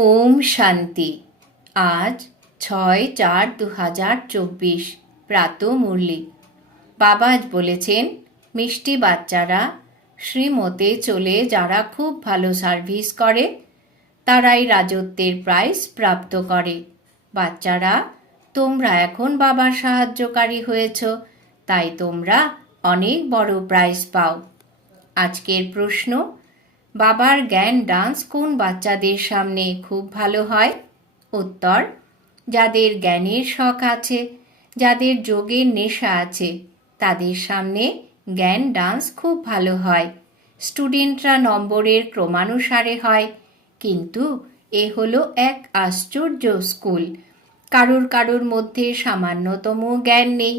ওম শান্তি। আজ ছয় চার দু হাজার চব্বিশ, প্রাত মুরলি। বাবা আজ বলেছেন, মিষ্টি বাচ্চারা, শ্রীমতে চলে যারা খুব ভালো সার্ভিস করে, তারাই রাজত্বের প্রাইজ প্রাপ্ত করে। বাচ্চারা, তোমরা এখন বাবার সাহায্যকারী হয়েছ, তাই তোমরা অনেক বড় প্রাইজ পাও। আজকের প্রশ্ন বাবার জ্ঞান ডান্স কোন বাচ্চাদের সামনে খুব ভালো হয়? উত্তর, যাদের জ্ঞানের শখ আছে, যাদের যোগের নেশা আছে, তাদের সামনে জ্ঞান ডান্স খুব ভালো হয়। স্টুডেন্টরা নম্বরের ক্রমানুসারে হয়, কিন্তু এ হলো এক আশ্চর্য স্কুল। কারুর কারোর মধ্যে সামান্যতম জ্ঞান নেই,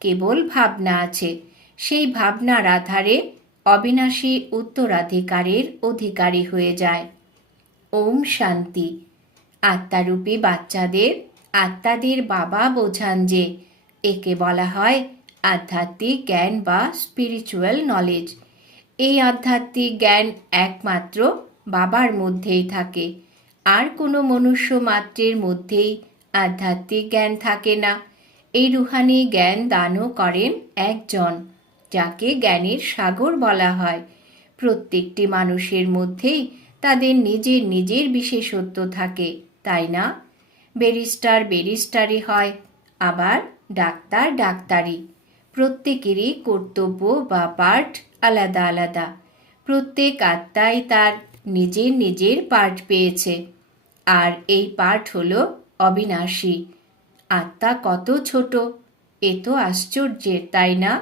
কেবল ভাবনা আছে। সেই ভাবনার আধারে অবিনাশী উত্তরাধিকারের অধিকারী হয়ে যায়। ওম শান্তি। আত্মারূপী বাচ্চাদের, আত্মাদের বাবা বোঝান যে, একে বলা হয় আধ্যাত্মিক জ্ঞান বা স্পিরিচুয়াল নলেজ এই আধ্যাত্মিক জ্ঞান একমাত্র বাবার মধ্যেই থাকে। আর কোনো মনুষ্য মাত্রের মধ্যেই আধ্যাত্মিক জ্ঞান থাকে না। এই রুহানি জ্ঞান দানও করেন একজন। যাকে জ্ঞানের সাগর বলা হয়। প্রত্যেকটি মানুষের মধ্যেই তাদের নিজের নিজের বিশেষত্ব থাকে, তাই না? ব্যারিস্টার ব্যারিস্টারি হয়, আবার ডাক্তার ডাক্তারি প্রত্যেকেরই কর্তব্য বা পাঠ আলাদা আলাদা। প্রত্যেক আত্মাই তার নিজের নিজের পাঠ পেয়েছে। আর এই পাঠ হল অবিনাশী। আত্মা কত ছোট, এ তো আশ্চর্যের, তাই না?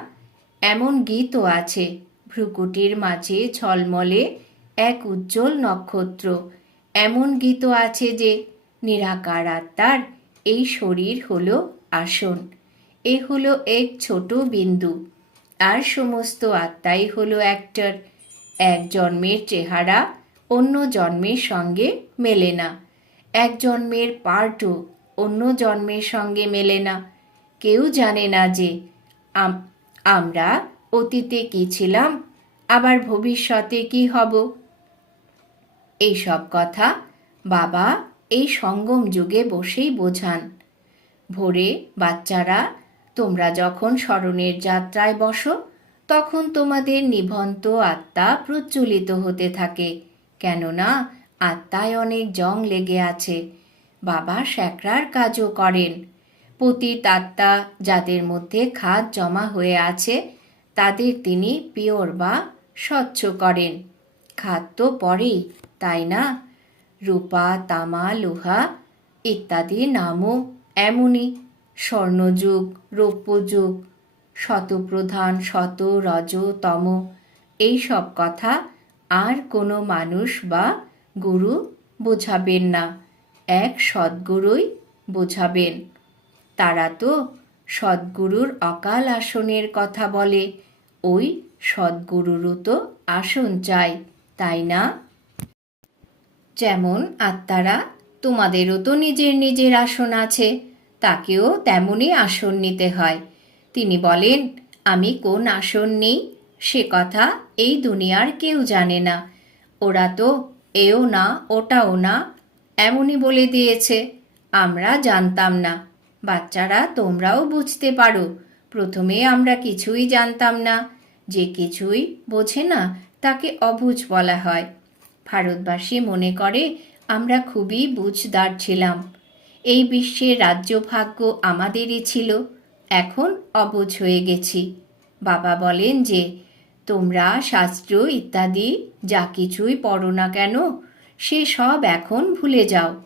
এমন গীতও আছে। ভ্রুকুটির মাঝে ঝলমলে এক উজ্জ্বল নক্ষত্র। এমন গীত আছে যে, নিরাকার আত্মার এই শরীর হল আসন। এ হলো এক ছোট বিন্দু। আর সমস্ত আত্মাই হলো অ্যাক্টর এক জন্মের চেহারা অন্য জন্মের সঙ্গে মেলে না। এক জন্মের পার্টও অন্য জন্মের সঙ্গে মেলে না। কেউ জানে না যে আমরা অতীতে কি ছিলাম, আবার ভবিষ্যতে কি হব? এই সব কথা বাবা এই সঙ্গম যুগে বসেই বোঝান। ভোরে বাচ্চারা, তোমরা যখন স্মরণের যাত্রায় বসো, তখন তোমাদের নিভন্ত আত্মা প্রজ্বলিত হতে থাকে, কেননা আত্মায় অনেক জং লেগে আছে। বাবা স্যাকরার কাজও করেন। পতিত আত্মা যাদের মধ্যে খাদ জমা হয়ে আছে, তাদের তিনি পিওর বা স্বচ্ছ করেন। খাদ তো পরেই, তাই না? রূপা, তামা, লোহা ইত্যাদি নামও এমনই। স্বর্ণযুগ, রৌপ্যযুগ, শতপ্রধান, শত, রজ, তম, এই সব কথা আর কোনো মানুষ বা গুরু বোঝাবেন না। এক সদ্গুরুই বোঝাবেন। তারা তো সদ্গুরুর অকাল আসনের কথা বলে, ওই সদ্গুরুরও তো আসন চাই তাই না? যেমন আত্মারা, তোমাদেরও তো নিজের নিজের আসন আছে, তাকেও তেমনই আসন নিতে হয়। তিনি বলেন, আমি কোন আসন নেই, সে কথা এই দুনিয়ার কেউ জানে না। ওরা তো এও না, ওটাও না, এমনই বলে দিয়েছে, আমরা জানতাম না। বাচ্চারা তোমরাও বুঝতে পারো। প্রথমে আমরা কিছুই জানতাম না। যে কিছুই বোঝে না, তাকে অবুঝ বলা হয়। ভারতবাসী মনে করে, আমরা খুবই বুঝদার ছিলাম। এই বিশ্বের রাজ্যভাগ্য আমাদেরই ছিল। এখন অবুঝ হয়ে গেছি। বাবা বলেন যে, তোমরা শাস্ত্র ইত্যাদি যা কিছুই পড়ো না কেন, সে সব এখন ভুলে যাও।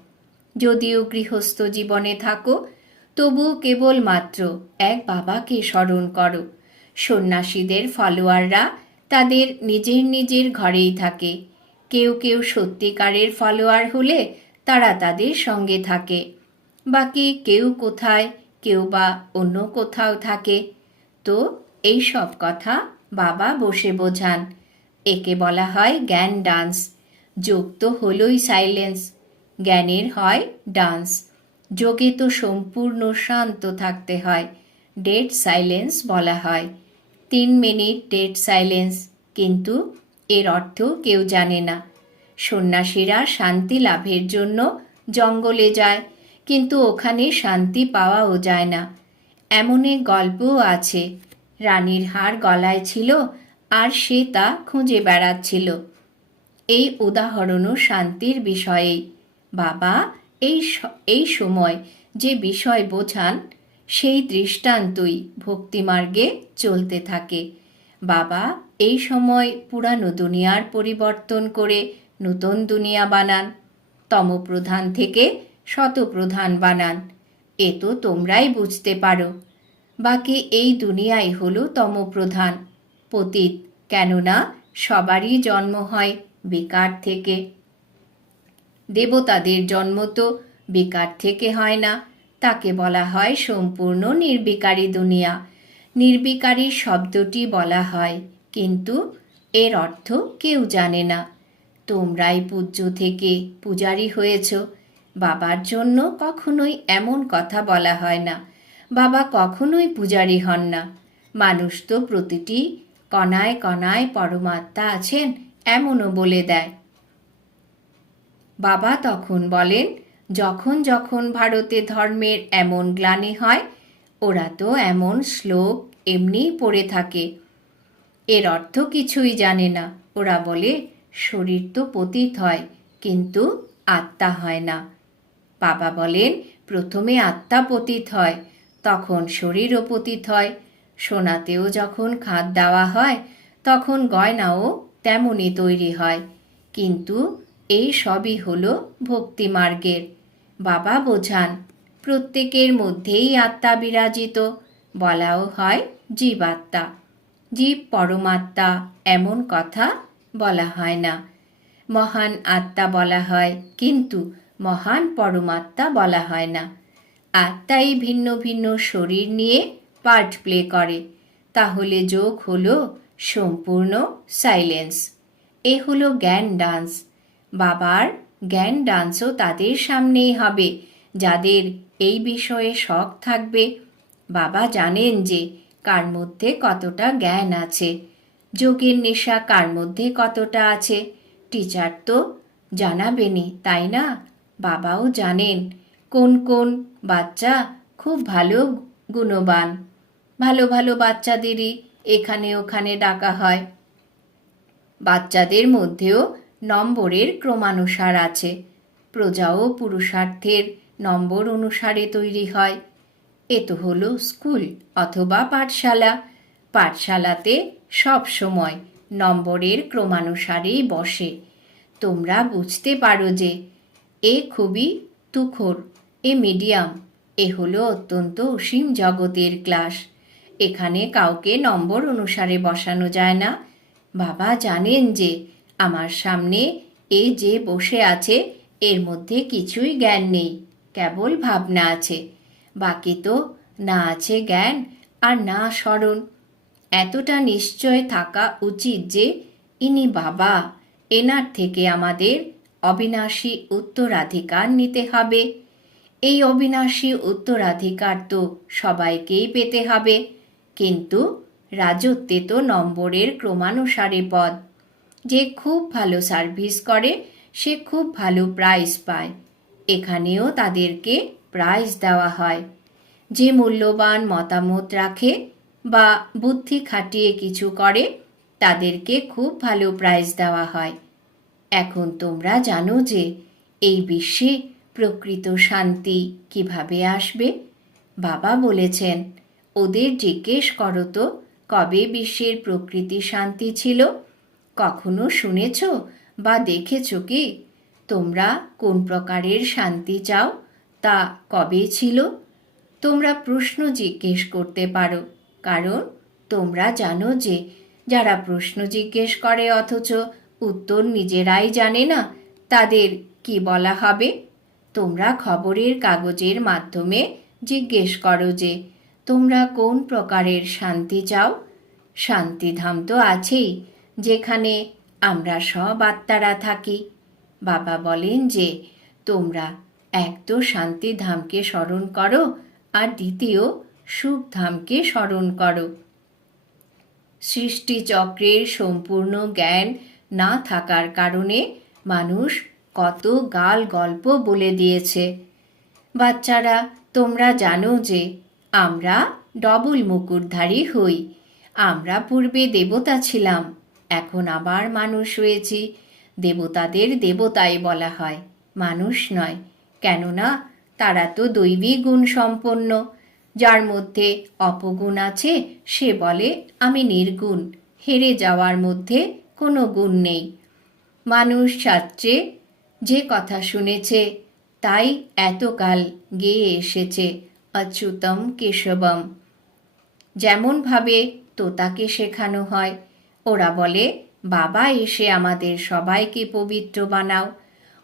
যদিও গৃহস্থ জীবনে থাকো তবু কেবলমাত্র এক বাবাকে স্মরণ করো। সন্ন্যাসীদের ফলোয়াররা তাদের নিজের নিজের ঘরেই থাকে। কেউ কেউ সত্যিকারের ফলোয়ার হলে তারা তাদের সঙ্গে থাকে। বাকি কেউ কোথায়, কেউ বা অন্য কোথাও থাকে। তো এই সব কথা বাবা বসে বোঝান। একে বলা হয় জ্ঞান ডান্স। যোগ তো হলোই সাইলেন্স। জ্ঞানের হয় ডান্স। যোগে তো সম্পূর্ণ শান্ত থাকতে হয়। ডেড সাইলেন্স বলা হয়। তিন মিনিট ডেড সাইলেন্স কিন্তু এর অর্থ কেউ জানে না। সন্ন্যাসীরা শান্তি লাভের জন্য জঙ্গলে যায়, কিন্তু ওখানে শান্তি পাওয়াও যায় না। এমন এক গল্পও আছে। রানীর হার গলায় ছিল, আর সে তা খুঁজে বেড়াচ্ছিল। এই উদাহরণও শান্তির বিষয়েই। বাবা এই এই সময় যে বিষয় বোঝান, সেই দৃষ্টান্তই ভক্তিমার্গে চলতে থাকে। বাবা, এই সময় পুরানো দুনিয়ার পরিবর্তন করে নতুন দুনিয়া বানান, তমপ্রধান থেকে শতপ্রধান বানান। এ তো তোমরাই বুঝতে পারো। বাকি এই দুনিয়াই হলো তমপ্রধান, পতীত, কেননা সবারই জন্ম হয় বেকার থেকে। দেবতাদের জন্ম তো বেকার থেকে হয় না। তাকে বলা হয় সম্পূর্ণ নির্বিকারী দুনিয়া। নির্বিকারী শব্দটি বলা হয়, কিন্তু এর অর্থ কেউ জানে না। তোমরাই পূজ্য থেকে পূজারি হয়েছ। বাবার জন্য কখনোই এমন কথা বলা হয় না। বাবা কখনোই পূজারি হন না। মানুষ তো প্রতিটি কণায় কণায় পরমাত্মা আছেন, এমনও বলে দেয়। বাবা তখন বলেন, যখন যখন ভারতে ধর্মের এমন গ্লানি হয়, ওরা তো এমন শ্লোক এমনিই পড়ে থাকে। এর অর্থ কিছুই জানে না। ওরা বলে, শরীর তো পতিত হয়, কিন্তু আত্মা হয় না। বাবা বলেন, প্রথমে আত্মা পতিত হয়, তখন শরীরও পতিত হয়। সোনাতেও যখন খাদ দেওয়া হয়, তখন গয়নাও তেমনই তৈরি হয়। কিন্তু এই সবই হলো ভক্তিমার্গের বাবা বোঝান, প্রত্যেকের মধ্যেই আত্মা বিরাজিত, বলাও হয় জীবাত্মা। জীব পরমাত্মা, এমন কথা বলা হয় না। মহান আত্মা বলা হয়, কিন্তু মহান পরমাত্মা বলা হয় না। আত্মাই ভিন্ন ভিন্ন শরীর নিয়ে পার্ট প্লে করে। তাহলে যোগ হলো সম্পূর্ণ সাইলেন্স। এ হলো জ্ঞান ডান্স। বাবার জ্ঞান ডান্সও তাদের সামনেই হবে। যাদের এই বিষয়ে শখ থাকবে। বাবা জানেন যে কার মধ্যে কতটা জ্ঞান আছে। যোগের নেশা কার মধ্যে কতটা আছে। টিচার তো জানাবেনই তাই না? বাবাও জানেন, কোন কোন বাচ্চা খুব ভালো গুণবান। ভালো ভালো বাচ্চাদেরই এখানে ওখানে ডাকা হয়। বাচ্চাদের মধ্যেও নম্বরের ক্রমানুসার আছে। প্রজা ও পুরুষার্থের নম্বর অনুসারে তৈরি হয়। এ তো হলো স্কুল অথবা পাঠশালা। পাঠশালাতে সব সময় নম্বরের ক্রমানুসারেই বসে। তোমরা বুঝতে পারো যে এ খুবই তুখর, এ মিডিয়াম, এ হলো অত্যন্ত অসীম জগতের ক্লাস। এখানে কাউকে নম্বর অনুসারে বসানো যায় না। বাবা জানেন যে আমার সামনে এ যে বসে আছে, এর মধ্যে কিছুই জ্ঞান নেই, কেবল ভাবনা আছে। বাকি তো না আছে জ্ঞান আর না স্মরণ। এতটা নিশ্চয় থাকা উচিত যে ইনি বাবা, এনার থেকে আমাদের অবিনাশী উত্তরাধিকার নিতে হবে। এই অবিনাশী উত্তরাধিকার তো সবাইকেই পেতে হবে, কিন্তু রাজত্বে তো নম্বরের ক্রমানুসারে পদ যে খুব ভালো সার্ভিস করে, সে খুব ভালো প্রাইজ পায়। এখানেও তাদেরকে প্রাইজ দেওয়া হয়। যে মূল্যবান মতামত রাখে বা বুদ্ধি খাটিয়ে কিছু করে, তাদেরকে খুব ভালো প্রাইজ দেওয়া হয়। এখন তোমরা জানো যে এই বিশ্বে প্রকৃত শান্তি কীভাবে আসবে? বাবা বলেছেন, ওদের জিজ্ঞেস করো তো, কবে বিশ্বের প্রকৃতি শান্তি ছিল? কখনো শুনেছ বা দেখেছ কি? তোমরা কোন প্রকারের শান্তি চাও? তা কবে ছিল? তোমরা প্রশ্ন জিজ্ঞেস করতে পারো। কারণ তোমরা জানো যে যারা প্রশ্ন জিজ্ঞেস করে অথচ উত্তর নিজেরাই জানে না, তাদের কি বলা হবে? তোমরা খবরের কাগজের মাধ্যমে জিজ্ঞেস করো যে, তোমরা কোন প্রকারের শান্তি চাও? শান্তিধাম তো আছেই। যেখানে আমরা সব আত্মারা থাকি। বাবা বলেন যে, তোমরা এক তো শান্তিধামকে স্মরণ করো আর দ্বিতীয় সুখধামকে স্মরণ করো। সৃষ্টিচক্রের সম্পূর্ণ জ্ঞান না থাকার কারণে মানুষ কত গাল গল্প বলে দিয়েছে। বাচ্চারা, তোমরা জানো যে, আমরা ডবল মুকুটধারী হই। আমরা পূর্বে দেবতা ছিলাম। এখন আবার মানুষ হয়েছি দেবতাদের দেবতাই বলা হয়। মানুষ নয়, কেননা তারা তো দৈবী গুণ সম্পন্ন। যার মধ্যে অপগুণ আছে, সে বলে, আমি নির্গুণ, হেরে যাওয়ার মধ্যে কোনো গুণ নেই। মানুষ শাস্ত্রে যে কথা শুনেছে, তাই এতকাল গেয়ে এসেছে, অচ্যুতম কেশবম। যেমনভাবে তোতাকে শেখানো হয় ওরা বলে, বাবা, এসে আমাদের সবাইকে পবিত্র বানাও।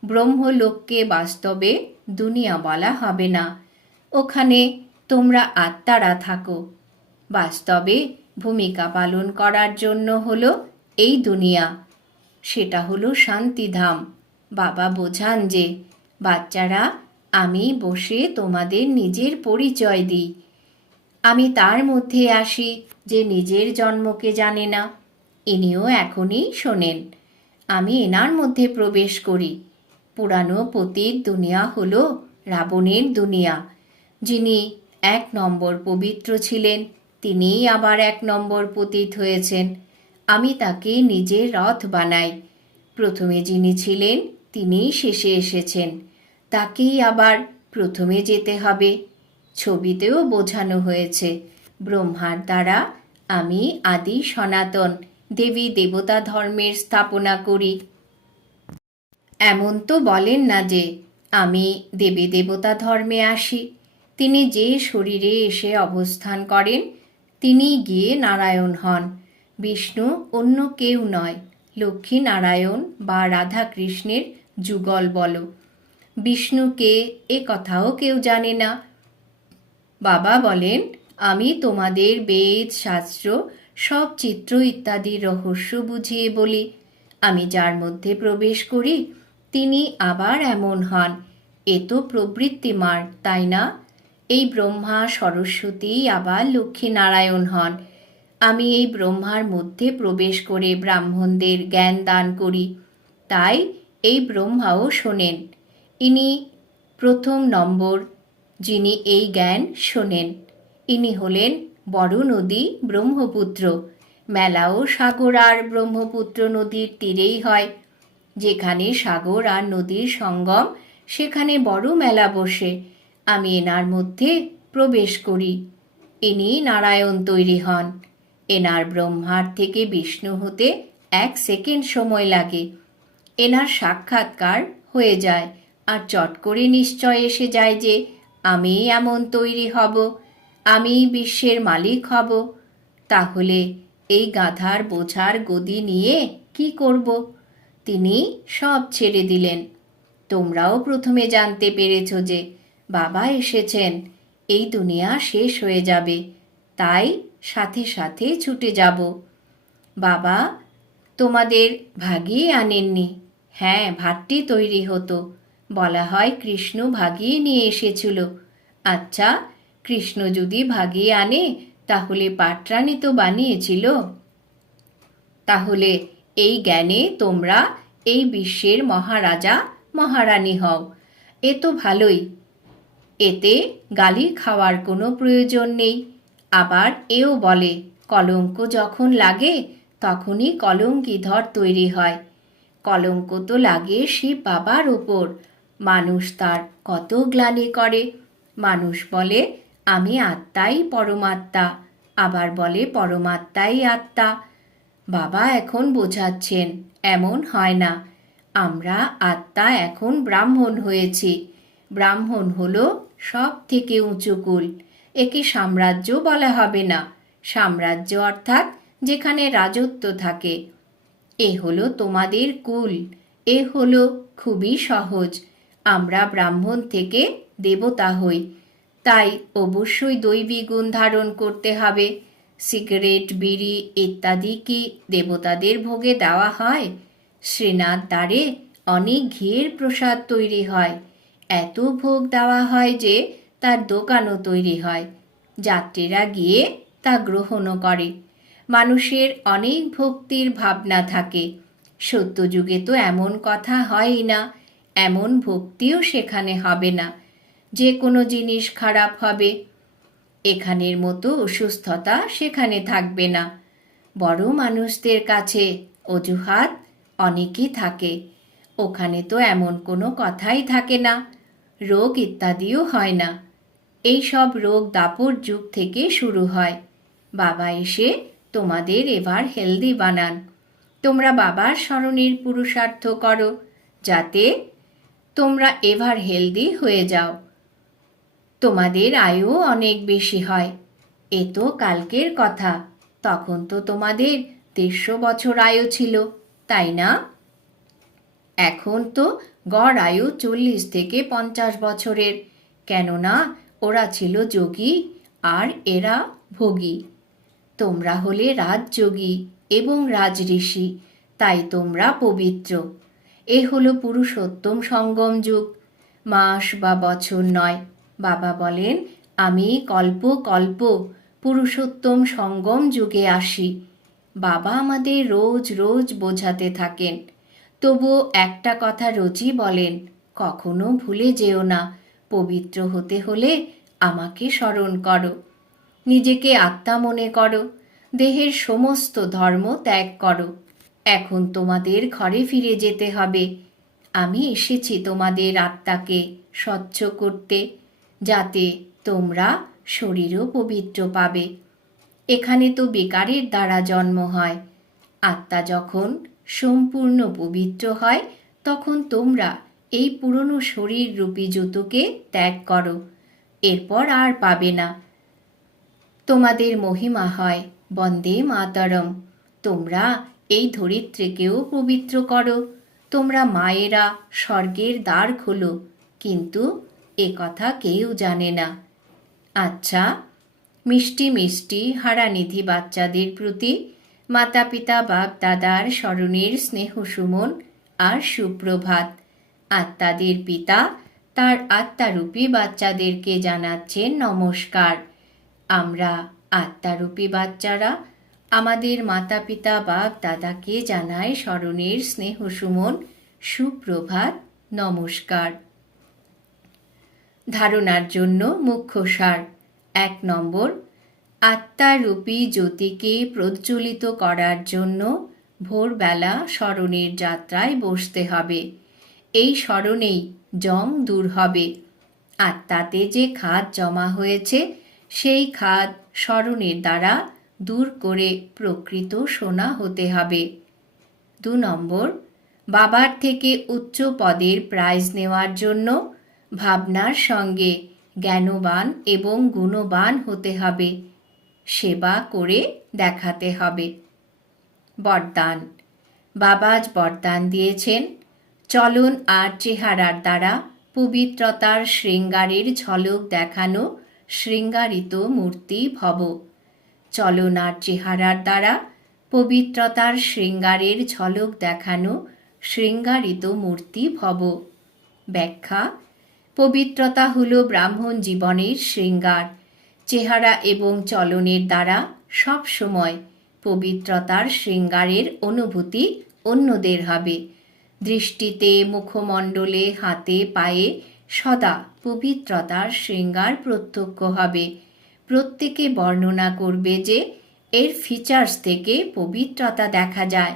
ব্রহ্মলোককে বাস্তবে দুনিয়া বলা হবে না। ওখানে তোমরা আত্মারা থাকো। বাস্তবে ভূমিকা পালন করার জন্য হলো এই দুনিয়া। সেটা হলো শান্তিধাম। বাবা বোঝান যে, বাচ্চারা, আমি বসে তোমাদের নিজের পরিচয় দিই। আমি তার মধ্যে আসি যে নিজের জন্মকে জানে না। ইনিও এখনই শোনেন। আমি এনার মধ্যে প্রবেশ করি। পুরানো পতির দুনিয়া হল রাবণের দুনিয়া। যিনি এক নম্বর পবিত্র ছিলেন, তিনিই আবার এক নম্বর পতিত হয়েছেন। আমি তাকে নিজের রথ বানাই। প্রথমে যিনি ছিলেন, তিনিই শেষে এসেছেন। তাকেই আবার প্রথমে যেতে হবে। ছবিতেও বোঝানো হয়েছে, ব্রহ্মার দ্বারা আমি আদি সনাতন। দেবী দেবতা ধর্মের স্থাপনা করি। এমন তো বলেন না যে, আমি দেবী দেবতা ধর্মে আসি। তিনি যে শরীরে এসে অবস্থান করেন, তিনি গিয়ে নারায়ণ হন। বিষ্ণু অন্য কেউ নয় লক্ষ্মী নারায়ণ বা রাধা কৃষ্ণের যুগল বলো। বিষ্ণুকে এ কথাও কেউ জানে না। বাবা বলেন, আমি তোমাদের বেদ, শাস্ত্র সব চিত্র ইত্যাদি রহস্য বুঝিয়ে বলি। আমি যার মধ্যে প্রবেশ করি, তিনি আবার এমন হন। এ তো প্রবৃত্তিমার তাই না? এই ব্রহ্মা সরস্বতী আবার লক্ষ্মী নারায়ণ হন। আমি এই ব্রহ্মার মধ্যে প্রবেশ করে ব্রাহ্মণদের জ্ঞান দান করি। তাই এই ব্রহ্মাও শোনেন। ইনি প্রথম নম্বর, যিনি এই জ্ঞান শোনেন। ইনি হলেন বড় নদী ব্রহ্মপুত্র। মেলাও সাগর আর ব্রহ্মপুত্র নদীর তীরেই হয়। যেখানে সাগর আর নদীর সঙ্গম, সেখানে বড় মেলা বসে। আমি এনার মধ্যে প্রবেশ করি। ইনি নারায়ণ তৈরি হন। এনার ব্রহ্মার থেকে বিষ্ণু হতে এক সেকেন্ড সময় লাগে। এনার সাক্ষাৎকার হয়ে যায় আর চট করে নিশ্চয় এসে যায় যে, আমি এমন তৈরি হব। আমি বিশ্বের মালিক হব। তাহলে এই গাধার বোঝার গদি নিয়ে কি করব? তিনি সব ছেড়ে দিলেন। তোমরাও প্রথমে জানতে পেরেছ যে বাবা এসেছেন। এই দুনিয়া শেষ হয়ে যাবে। তাই সাথে সাথে ছুটে যাব। বাবা, তোমাদের ভাগিয়ে আনেননি। হ্যাঁ ভাতটি তৈরি হতো। বলা হয় কৃষ্ণ ভাগিয়ে নিয়ে এসেছিল। আচ্ছা কৃষ্ণ যদি ভাগিয়ে আনে, তাহলে পাটরানি তো বানিয়েছিল। তাহলে এই জ্ঞানে তোমরা এই বিশ্বের মহারাজা, মহারানী হও। এ তো ভালোই। এতে গালি খাওয়ার কোনো প্রয়োজন নেই। আবার এও বলে, কলঙ্ক যখন লাগে, তখনই কলঙ্কিধর তৈরি হয়। কলঙ্ক তো লাগে শিব বাবার ওপর। মানুষ তার কত গ্লানি করে। মানুষ বলে আমি আত্মাই পরমাত্মা। আবার বলে, পরমাত্মাই আত্মা। বাবা এখন বোঝাচ্ছেন, এমন হয় না। আমরা আত্মা এখন ব্রাহ্মণ হয়েছি। ব্রাহ্মণ হল সব থেকে উঁচু কুল। একে সাম্রাজ্য বলা হবে না। সাম্রাজ্য অর্থাৎ যেখানে রাজত্ব থাকে। এ হলো তোমাদের কুল। এ হলো খুবই সহজ। আমরা ব্রাহ্মণ থেকে দেবতা হই। তাই অবশ্যই দৈবী গুণ ধারণ করতে হবে। সিগারেট, বিড়ি ইত্যাদি কি দেবতাদের ভোগে দেওয়া হয়? শ্রীনাথ দ্বারে অনেক ঘিয়ের প্রসাদ তৈরি হয়। এত ভোগ দেওয়া হয় যে তার দোকানও তৈরি হয়। যাত্রীরা গিয়ে তা গ্রহণও করে। মানুষের অনেক ভক্তির ভাবনা থাকে। সত্যযুগে তো এমন কথা হয়ই না। এমন ভক্তিও সেখানে হবে না। যে কোনো জিনিস খারাপ হবে। এখানের মতো অসুস্থতা সেখানে থাকবে না। বড় মানুষদের কাছে অজুহাত অনেকই থাকে। ওখানে তো এমন কোনো কথাই থাকে না। রোগ ইত্যাদিও হয় না। এই সব রোগ দাপর যুগ থেকে শুরু হয়। বাবা এসে তোমাদের এবার হেলদি বানান। তোমরা বাবার স্মরণের পুরুষার্থ করো, যাতে তোমরা এভার হেলদি হয়ে যাও। তোমাদের আয়ু অনেক বেশি হয়। এ তো কালকের কথা। তখন তো তোমাদের দেড়শো বছর আয়ু ছিল, তাই না? এখন তো গড় আয়ু চল্লিশ থেকে পঞ্চাশ বছরের। কেননা ওরা ছিল যোগী আর এরা ভোগী। তোমরা হলে রাজযোগী এবং রাজঋষি, তাই তোমরা পবিত্র। এ হলো পুরুষোত্তম সঙ্গম যুগ। মাস বা বছর নয় বাবা বলেন, আমি কল্প কল্প, পুরুষোত্তম সঙ্গম যুগে আসি। বাবা আমাদের রোজ রোজ বোঝাতে থাকেন। তবুও একটা কথা রোজই বলেন, কখনো ভুলে যেও না, পবিত্র হতে হলে আমাকে স্মরণ করো। নিজেকে আত্মা মনে করো, দেহের সমস্ত ধর্ম ত্যাগ করো। এখন তোমাদের ঘরে ফিরে যেতে হবে। আমি এসেছি তোমাদের আত্মাকে স্বচ্ছ করতে। যাতে তোমরা শরীরও পবিত্র পাবে। এখানে তো বেকারের দ্বারা জন্ম হয়। আত্মা যখন সম্পূর্ণ পবিত্র হয়, তখন তোমরা এই পুরনো শরীর রূপী জুতোকে ত্যাগ করো। এরপর আর পাবে না। তোমাদের মহিমা হয়, বন্দে মাতরম। তোমরা এই ধরিত্রীকেও পবিত্র করো। তোমরা মায়েরা স্বর্গের দ্বার খোলো। কিন্তু এ কথা কেউ জানে না। আচ্ছা মিষ্টি মিষ্টি হারানিধি বাচ্চাদের প্রতি মাতা পিতা বাপ দাদার স্মরণের স্নেহ সুমন আর সুপ্রভাত। আত্মাদের পিতা তার আত্মারূপী বাচ্চাদেরকে জানাচ্ছেন নমস্কার। আমরা আত্মারূপী বাচ্চারা আমাদের মাতা পিতা বাপ দাদাকে জানায় স্মরণের স্নেহ সুমন, সুপ্রভাত, নমস্কার। ধারণার জন্য মুখ্য সার। এক নম্বর, আত্মারূপী জ্যোতিকে প্রজ্বলিত করার জন্য ভোরবেলা স্মরণের যাত্রায় বসতে হবে। এই স্মরণেই জং দূর হবে। আত্মাতে যে খাদ জমা হয়েছে, সেই খাদ স্মরণের দ্বারা দূর করে প্রকৃত সোনা হতে হবে। দু নম্বর, বাবার থেকে উচ্চ পদের প্রাইজ নেওয়ার জন্য ভাবনার সঙ্গে জ্ঞানবান এবং গুণবান হতে হবে। সেবা করে দেখাতে হবে। বরদান। বাবাজ বরদান দিয়েছেন। চলন আর চেহারার দ্বারা পবিত্রতার শৃঙ্গারের ঝলক দেখানো শৃঙ্গারিত মূর্তি ভব। চলন আর চেহারার দ্বারা পবিত্রতার শৃঙ্গারের ঝলক দেখানো শৃঙ্গারিত মূর্তি ভব। ব্যাখ্যা পবিত্রতা হল ব্রাহ্মণ জীবনের শৃঙ্গার। চেহারা এবং চলনের দ্বারা সব সময় পবিত্রতার শৃঙ্গারের অনুভূতি অন্যদের হবে। দৃষ্টিতে মুখমণ্ডলে, হাতে, পায়ে সদা পবিত্রতার শৃঙ্গার প্রত্যক্ষ হবে। প্রত্যেকে বর্ণনা করবে যে এর ফিচার্স থেকে পবিত্রতা দেখা যায়।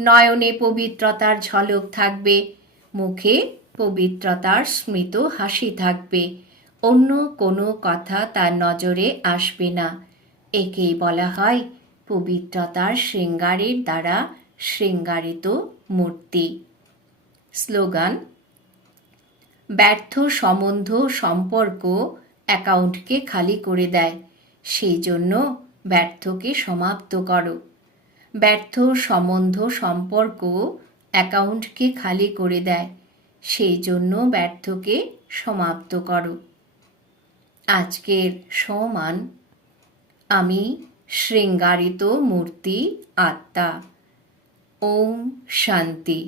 নয়নে পবিত্রতার ঝলক থাকবে। মুখে পবিত্রতার স্মৃত হাসি থাকবে। অন্য কোনো কথা তার নজরে আসবে না। একেই বলা হয় পবিত্রতার শৃঙ্গারের দ্বারা শৃঙ্গারিত মূর্তি। স্লোগান, ব্যর্থ সম্বন্ধ সম্পর্ক অ্যাকাউন্টকে খালি করে দেয়। সেই জন্য ব্যর্থকে সমাপ্ত করো। ব্যর্থ সম্বন্ধ সম্পর্ক অ্যাকাউন্টকে খালি করে দেয়। সেই জন্য ব্যর্থকে সমাপ্ত করো। আজকের সমান আমি শৃঙ্গারিত মূর্তি আত্মা। ওম শান্তি।